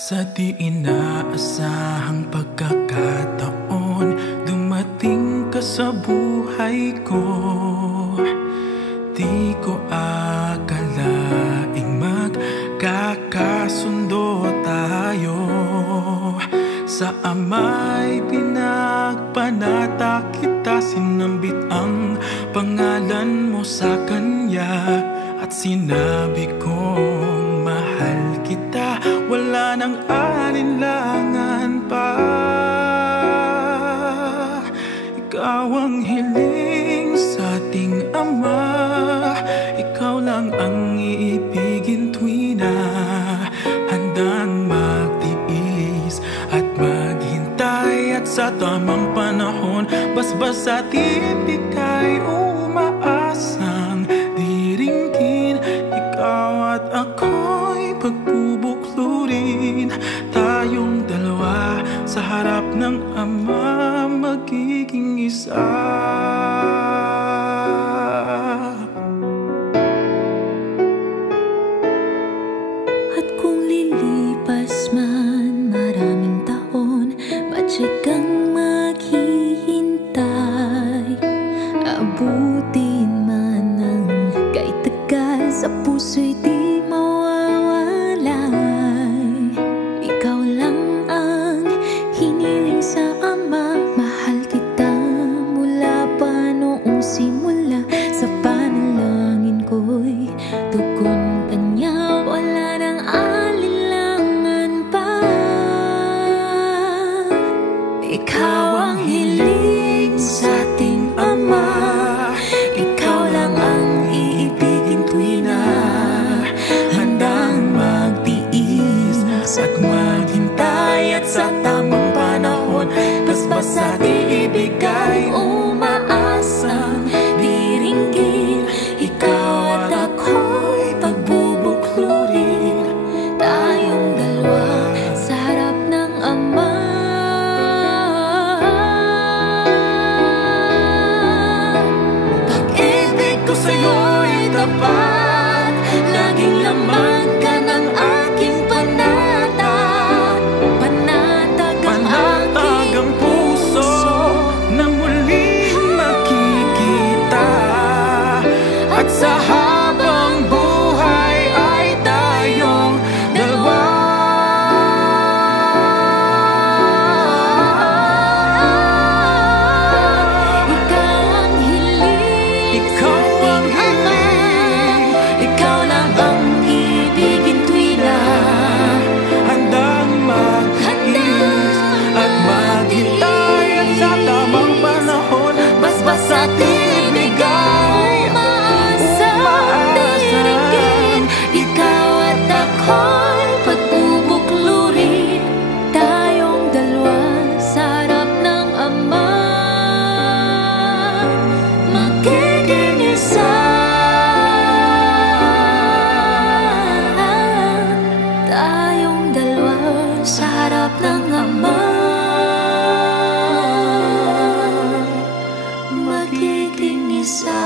Sa di inaasahang pagkakataon, dumating ka sa buhay ko. Di ko akalaing magkakasundo tayo. Sa ama'y pinagpanata kita, sinambit ang pangalan mo sa kanya. At sinabi kong mahal kita, wala nang alinlangan pa. Ikaw ang hiling sa ating Ama, ikaw lang ang iibigin tuwi na handang magtiis at maghintay. At sa tamang panahon, basbas at ibigay, umaasang diringgin. Ikaw at ako'y pagbubuklurin, tayong dalawa sa harap ng Ama, magiging isa. At kung lilipas man maraming taon, patsyag kang maghihintay. Abutin man ang kahit tagal, sa puso'y di mawawalay. Ikaw lang ang hiniling sa Ama, mahal kita mula pa noong simula. Sa panalangin ko'y tugon kanya, wala nang alinlangan pa. Ikaw ang hiling sa ating Ama, ikaw lang ang iibigin tuwi na handang magtiis at maghintay. At sa tamang panahon, basbas at iibigay, umaasang diringgin. Ikaw at ako'y pagbubuklurin, tayong dalawa sa harap ng Ama. Pag-ibig ko sa'yo'y tapat, laging laman ka ng aking panata. Panatag ang Panatag ang puso na muling makikita. At sa habang buhay ay tayong dalawa. Ikaw ang hiling, Ikaw ang hiling, ikaw lang ang ibigin tuwi na handang mag-iis at maghintay. At sa tamang panahon, basbas at ibigay, umaasang diringgin. Ikaw at ako'y pagbubuklurin, tayong dalawa sa harap ng Ama, magiging isa. Tayong dalawa sa harap ng Ama, magiging isa.